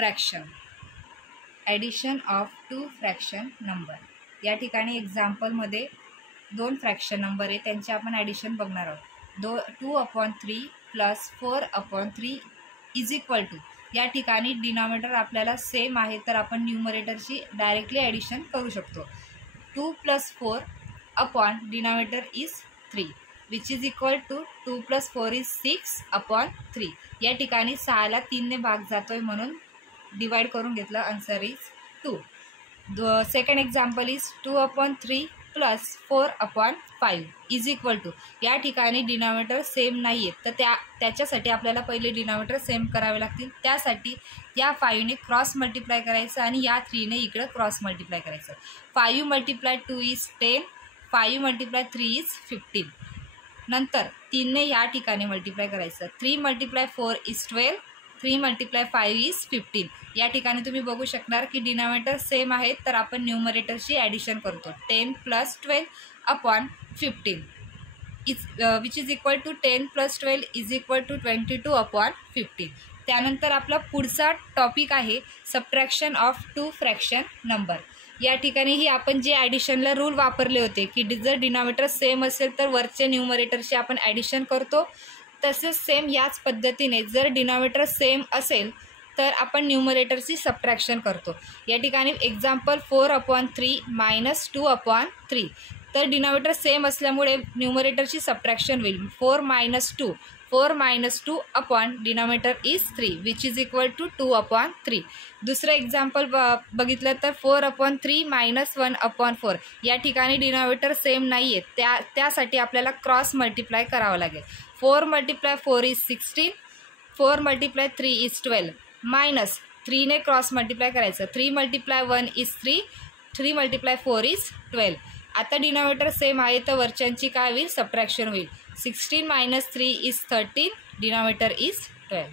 Fraction, addition of two fraction number. या ठिकाणी एक्झाम्पलमध्ये 2 fraction number आहे, त्यांचे आपण ॲडिशन बघणार आहोत. 2/3 + 4/3 इज इक्वल टू, या ठिकाणी डिनॉमिनेटर आपल्याला सेम आहे तर आपण न्यूमरेटरची डायरेक्टली ॲडिशन करू शकतो. 2 + 4 upon denominator is 3 which is equal to 2 + 4 is 6/3. या ठिकाणी 6ला 3ने भाग जातोय म्हणून डिवाइड करून घेतलं, answer is 2. Second example is 2/3 + 4/5 is equal to, या ठिकाणी डिनॉमिनेटर सेम नाही आहेत तर त्याच्यासाठी आपल्याला पहिले डिनॉमिनेटर सेम करावे लागतील. त्यासाठी या 5ने क्रॉस मल्टिप्लाय करायचं आणि या 3ने इकडं क्रॉस मल्टिप्लाय करायचं. 5 × 2 इज 10, 5 × 3 इज 15. नंतर 3ने या ठिकाणी मल्टिप्लाय करायचं. 3 × 4 इज 12, 3 × 5 इज 15. या ठिकाणी तुम्ही बघू शकणार की डिनॉमिनेटर सेम आहेत तर आपण न्यूमरेटरची ॲडिशन करतो. 10 + 12/15 which is equal to 10 + 12 is equal to 22/15. त्यानंतर आपला पुढचा टॉपिक आहे subtraction of two fraction number. या ठिकाणीही आपण जे ॲडिशनला रूल वापरले होते की जर डिनॉमिनेटर सेम असेल तर वरच्या न्यूमरेटरची आपण ॲडिशन करतो, तसेच सेम याच पद्धतीने जर डिनॉमिनेटर सेम असेल तर आपण न्यूमरेटरची सबट्रॅक्शन करतो. या ठिकाणी एक्झाम्पल 4/3 - 2/3. तर डिनॉमिनेटर सेम असल्यामुळे न्यूमरेटरची सबट्रॅक्शन होईल. 4 - 2 upon denominator is 3 which is equal to 2/3. दुसरं एक्झाम्पल बघितलं तर 4/3 - 1/4. या ठिकाणी डिनॉमिनेटर सेम नाही आहेत त्यासाठी आपल्याला क्रॉस मल्टिप्लाय करावं लागेल. 4 × 4 इज 16, 4 × 3 इज 12 मायनस 3ने क्रॉस मल्टिप्लाय करायचं. 3 × 1 इज 3, 3 × 4 इज 12. आता डिनॉमिनेटर सेम आहे तर वरच्यांची काय होईल, सबट्रॅक्शन होईल. 16 - 3 इज 13, डिनॉमिनेटर इज 12.